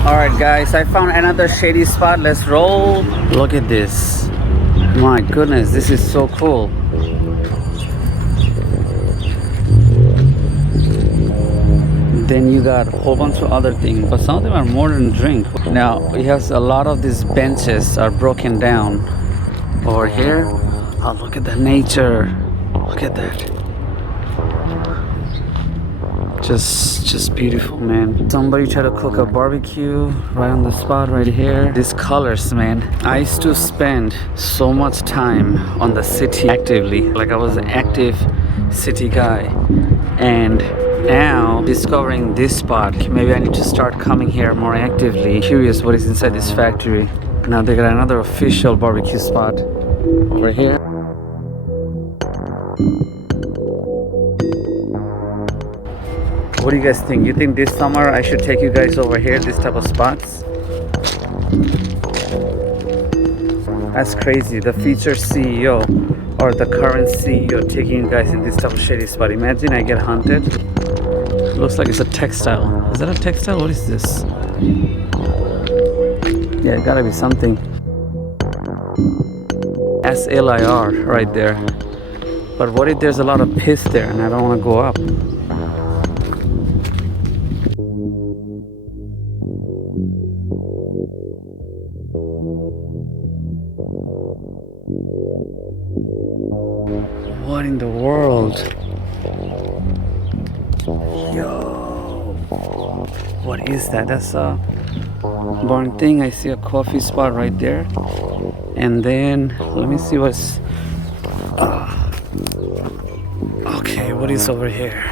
Alright guys, I found another shady spot. Let's roll. Look at this. My goodness, this is so cool. Then you got a whole bunch of other things, but some of them are more than drink. Now we have a lot of these benches are broken down. Over here, oh, look at the nature. Look at that. Just beautiful, man. Somebody tried to cook a barbecue right on the spot right here. These colors, man. I used to spend so much time on the city actively. Like I was an active city guy. And now discovering this spot, maybe I need to start coming here more actively. Curious what is inside this factory. Now they got another official barbecue spot over here. What do you guys think? You think this summer I should take you guys over here, this type of spots? That's crazy. The future CEO or the current CEO taking you guys in this type of shady spot. Imagine I get hunted. Looks like it's a textile. Is that a textile? What is this? Yeah, it gotta be something. SLIR right there. But what if there's a lot of piss there and I don't want to go up? What in the world? Yo, what is that? That's a barn thing. I see a coffee spot right there. And then let me see what's okay, what is over here?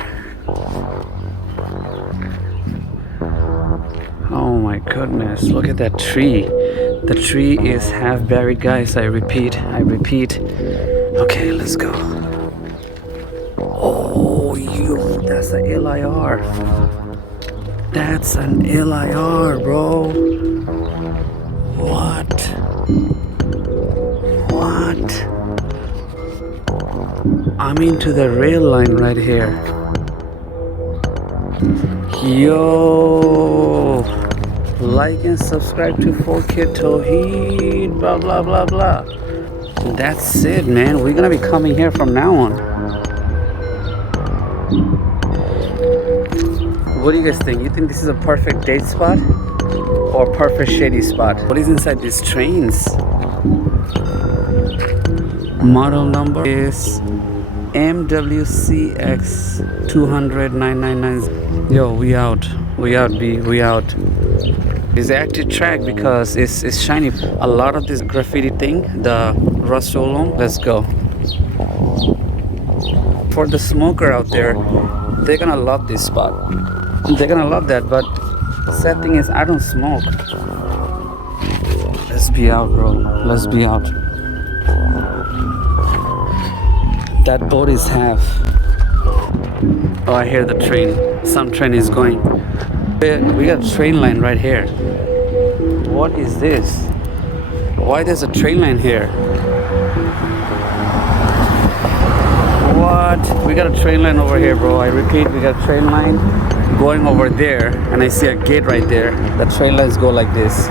Oh my goodness, look at that tree. The tree is half buried, guys. I repeat. Okay, let's go. Oh, yo, that's an LIR. That's an LIR, bro. What? I'm into the rail line right here. Yo, like and subscribe to 4K Toheed, blah blah blah blah. That's it, man. We're gonna be coming here from now on. What do you guys think? You think this is a perfect date spot or perfect shady spot? What is inside these trains? Model number is MWCX 200-999. Yo, we out, B, we out. It's active track because it's shiny. A lot of this graffiti thing, the rust roll on. Let's go. For the smoker out there, they're gonna love this spot. They're gonna love that, but the sad thing is I don't smoke. Let's be out, bro. Let's be out. That boat is half. Oh, I hear the train. Some train is going. We got a train line right here. What is this? Why there's a train line here? What? We got a train line over here, bro. I repeat, we got a train line going over there, and I see a gate right there. The train lines go like this.